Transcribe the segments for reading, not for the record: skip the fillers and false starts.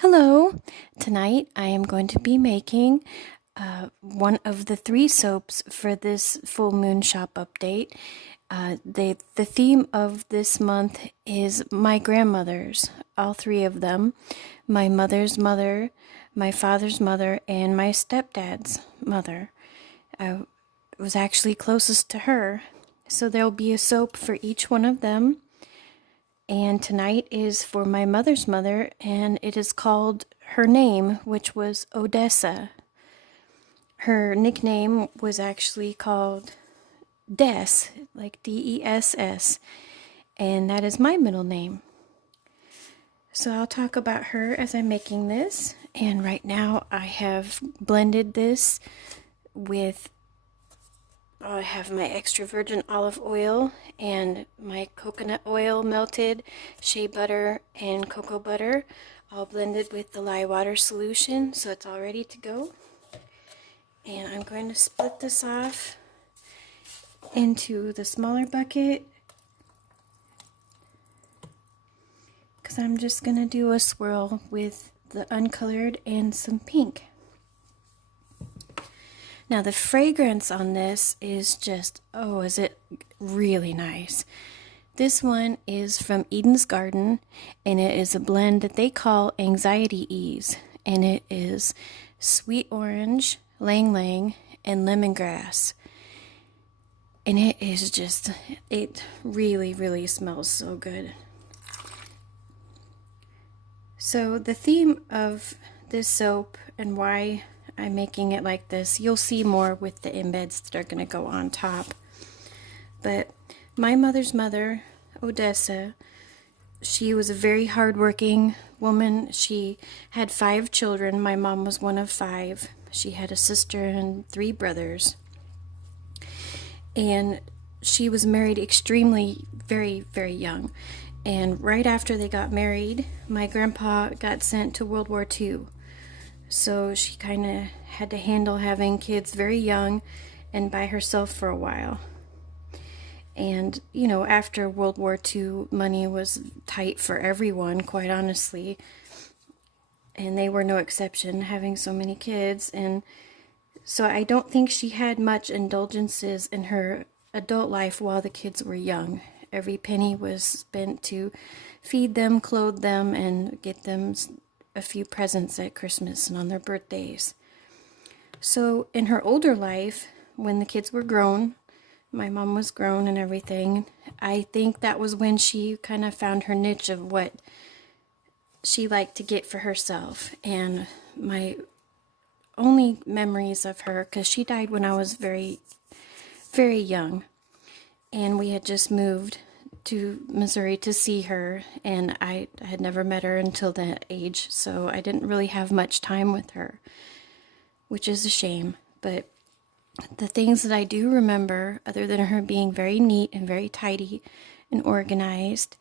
Hello! Tonight I am going to be making one of the 3 soaps for this full moon shop update. The theme of this month is my grandmothers, all 3 of them. My mother's mother, my father's mother, and my stepdad's mother. I was actually closest to her, so there'll be a soap for each one of them. And tonight is for my mother's mother, and it is called her name, which was Odessa. Her nickname was actually called Des, like D-E-S-S, and that is my middle name. So I'll talk about her as I'm making this, and right now I have blended this with I have my extra virgin olive oil and my coconut oil melted, shea butter, and cocoa butter, all blended with the lye water solution, so it's all ready to go. And I'm going to split this off into the smaller bucket because I'm just going to do a swirl with the uncolored and some pink. Now the fragrance on this is just, oh, is it really nice. This one is from Eden's Garden, and it is a blend that they call Anxiety Ease, and it is sweet orange, lang lang, and lemongrass. And it is just, it really smells so good. So the theme of this soap and why I'm making it like this, you'll see more with the embeds that are going to go on top. But my mother's mother, Odessa, she was a very hardworking woman. She had 5 children. My mom was one of 5. She had a sister and 3 brothers. And she was married extremely, very young. And right after they got married, my grandpa got sent to World War II. So she kind of had to handle having kids very young and by herself for a while. And, you know, after World War II, money was tight for everyone, quite honestly. And they were no exception, having so many kids. And so I don't think she had much indulgences in her adult life while the kids were young. Every penny was spent to feed them, clothe them, and get them a few presents at Christmas and on their birthdays. So in her older life, when the kids were grown, my mom was grown and everything, I think that was when she kind of found her niche of what she liked to get for herself. And my only memories of her, because she died when I was very young, and we had just moved to Missouri to see her, and I had never met her until that age, so I didn't really have much time with her, which is a shame. But the things that I do remember, other than her being very neat and very tidy and organized,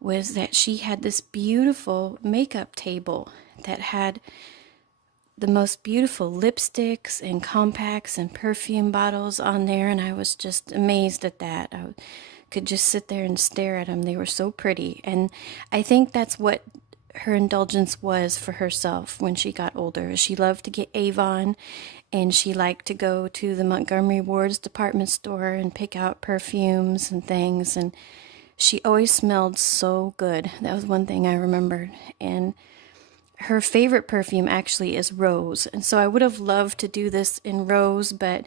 was that she had this beautiful makeup table that had the most beautiful lipsticks and compacts and perfume bottles on there, and I was just amazed at that. I could just sit there and stare at them. They were so pretty. And I think that's what her indulgence was for herself when she got older. She loved to get Avon, and she liked to go to the Montgomery Ward's department store and pick out perfumes and things. And she always smelled so good. That was one thing I remembered. And her favorite perfume actually is rose. And so I would have loved to do this in rose, but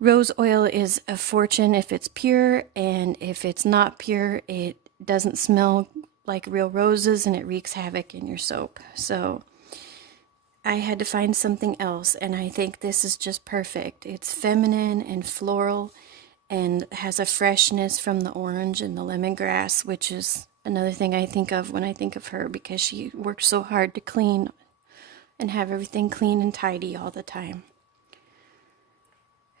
rose oil is a fortune if it's pure, and if it's not pure, it doesn't smell like real roses and it wreaks havoc in your soap. So I had to find something else, and I think this is just perfect. It's feminine and floral and has a freshness from the orange and the lemongrass, which is another thing I think of when I think of her, because she worked so hard to clean and have everything clean and tidy all the time.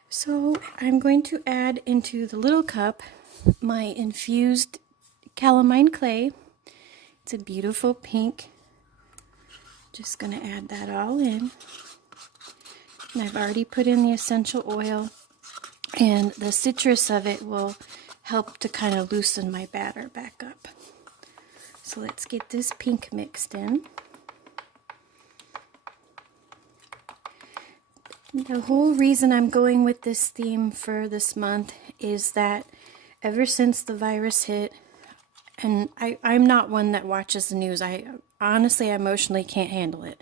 So I'm going to add into the little cup my infused calamine clay. It's a beautiful pink. Just going to add that all in. And I've already put in the essential oil, and the citrus of it will help to kind of loosen my batter back up. So let's get this pink mixed in. The whole reason I'm going with this theme for this month is that ever since the virus hit, and I'm not one that watches the news. I honestly, emotionally can't handle it.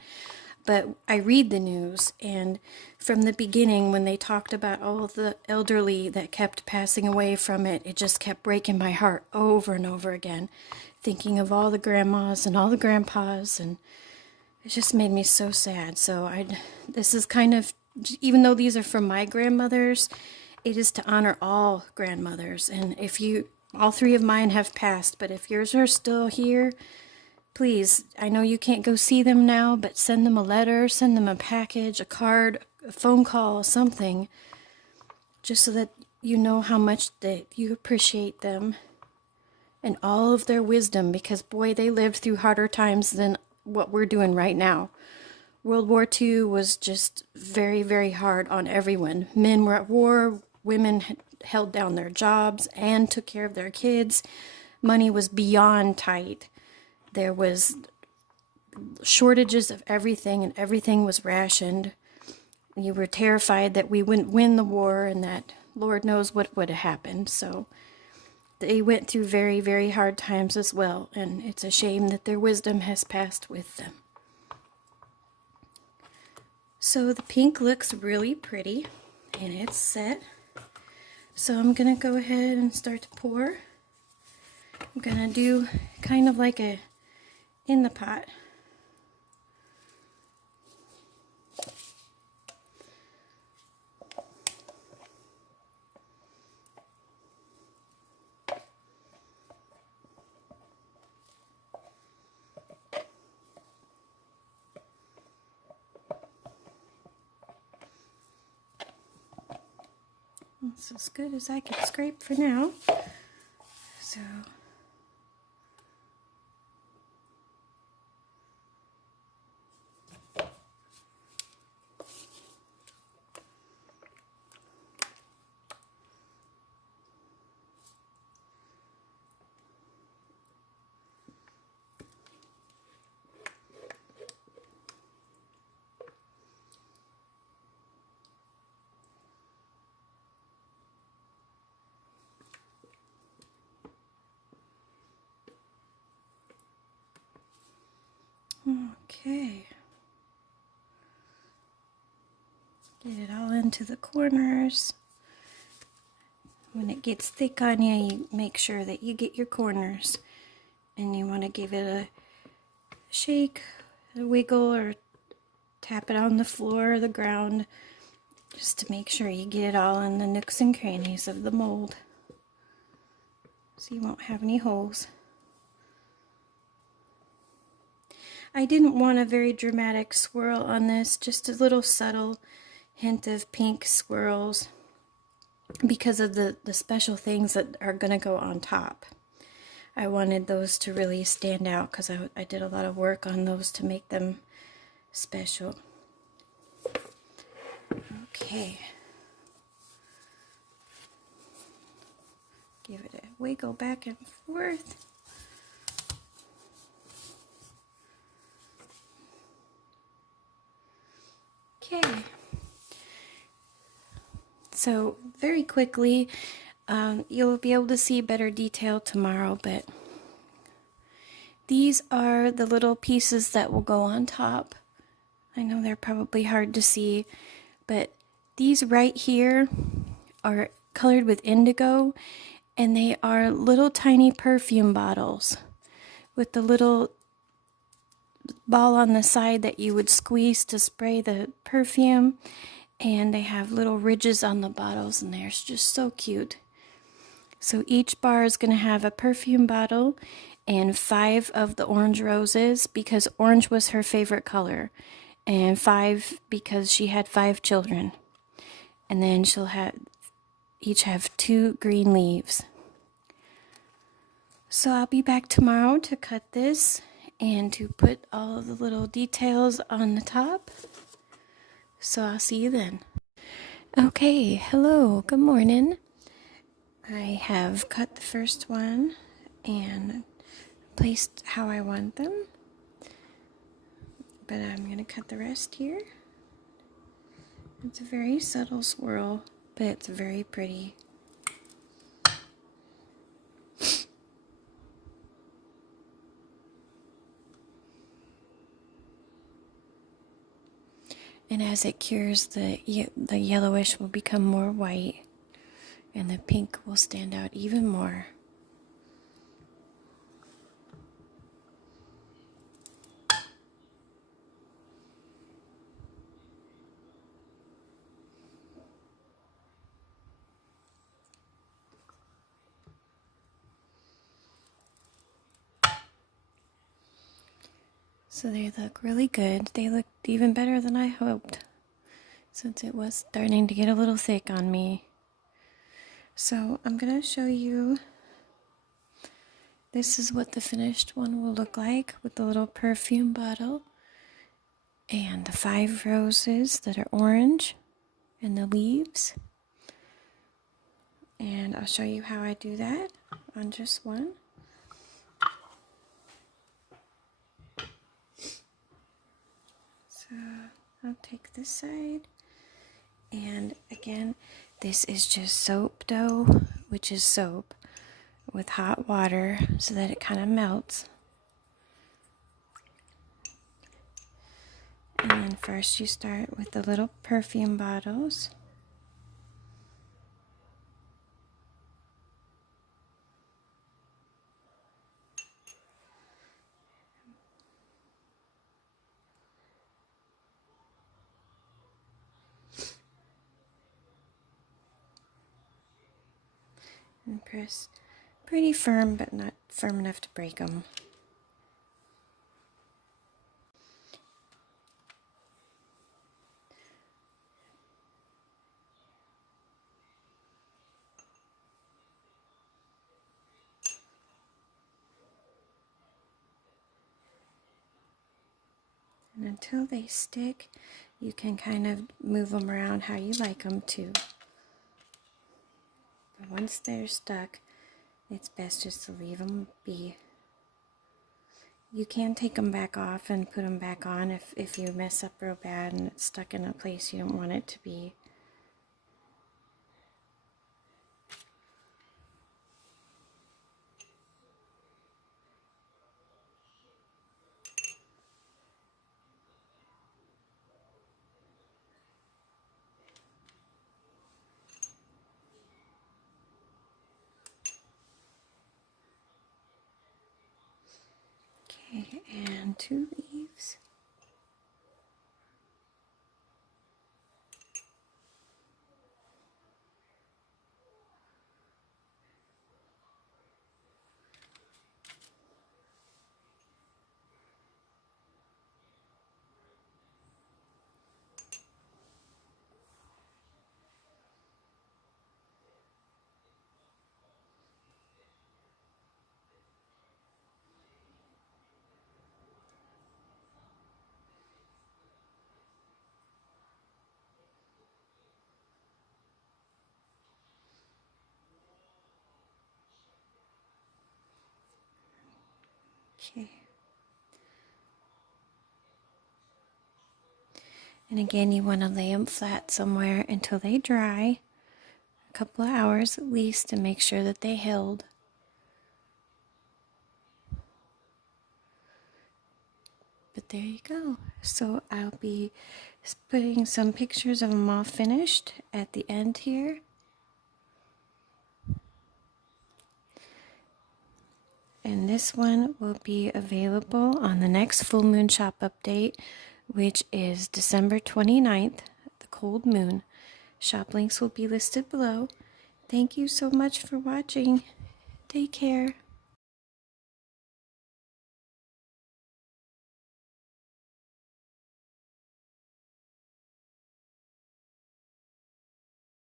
But I read the news, and from the beginning, when they talked about all the elderly that kept passing away from it, it just kept breaking my heart over and over again, thinking of all the grandmas and all the grandpas, and it just made me so sad. So this is kind of, even though these are from my grandmothers, it is to honor all grandmothers. And if you, all three of mine have passed, but if yours are still here, please, I know you can't go see them now, but send them a letter, send them a package, a card, a phone call, something, just so that you know how much that you appreciate them and all of their wisdom, because boy, they lived through harder times than what we're doing right now. World War II was just very, very hard on everyone. Men were at war, women held down their jobs and took care of their kids. Money was beyond tight. There was shortages of everything, and everything was rationed. You were terrified that we wouldn't win the war, and that Lord knows what would have happened. So they went through very, very hard times as well, and it's a shame that their wisdom has passed with them. So the pink looks really pretty, and it's set. So I'm going to go ahead and start to pour. I'm going to do kind of like a in the pot. That's as good as I can scrape for now. So okay. Get it all into the corners. When it gets thick on you, you make sure that you get your corners. And you want to give it a shake, a wiggle, or tap it on the floor or the ground, just to make sure you get it all in the nooks and crannies of the mold, so you won't have any holes. I didn't want a very dramatic swirl on this, just a little subtle hint of pink swirls because of the special things that are going to go on top. I wanted those to really stand out because I did a lot of work on those to make them special. Okay. Give it a wiggle back and forth. Okay. So very quickly, you'll be able to see better detail tomorrow, but these are the little pieces that will go on top. I know they're probably hard to see, but these right here are colored with indigo, and they are little tiny perfume bottles with the little ball on the side that you would squeeze to spray the perfume, and they have little ridges on the bottles, and they're just so cute. So each bar is going to have a perfume bottle and 5 of the orange roses, because orange was her favorite color, and 5 because she had 5 children. And then she'll each have 2 green leaves. So I'll be back tomorrow to cut this and to put all of the little details on the top. So I'll see you then. Okay, hello, good morning. I have cut the first one and placed how I want them, but I'm going to cut the rest here. It's a very subtle swirl, but it's very pretty. And as it cures, the yellowish will become more white, and the pink will stand out even more. So they look really good. They looked even better than I hoped, since it was starting to get a little thick on me. So I'm going to show you, this is what the finished one will look like with the little perfume bottle and the 5 roses that are orange and the leaves. And I'll show you how I do that on just one. So I'll take this side, and again, this is just soap dough, which is soap, with hot water so that it kind of melts. And then first you start with the little perfume bottles. And press pretty firm, but not firm enough to break them. And until they stick, you can kind of move them around how you like them to. But once they're stuck, it's best just to leave them be. You can take them back off and put them back on if you mess up real bad and it's stuck in a place you don't want it to be. Okay, and 2 leaves. Okay. And again, you want to lay them flat somewhere until they dry, a couple of hours at least, to make sure that they held. But there you go. So I'll be putting some pictures of them all finished at the end here. And this one will be available on the next full moon shop update, which is December 29th, the cold moon. Shop links will be listed below. Thank you so much for watching. Take care.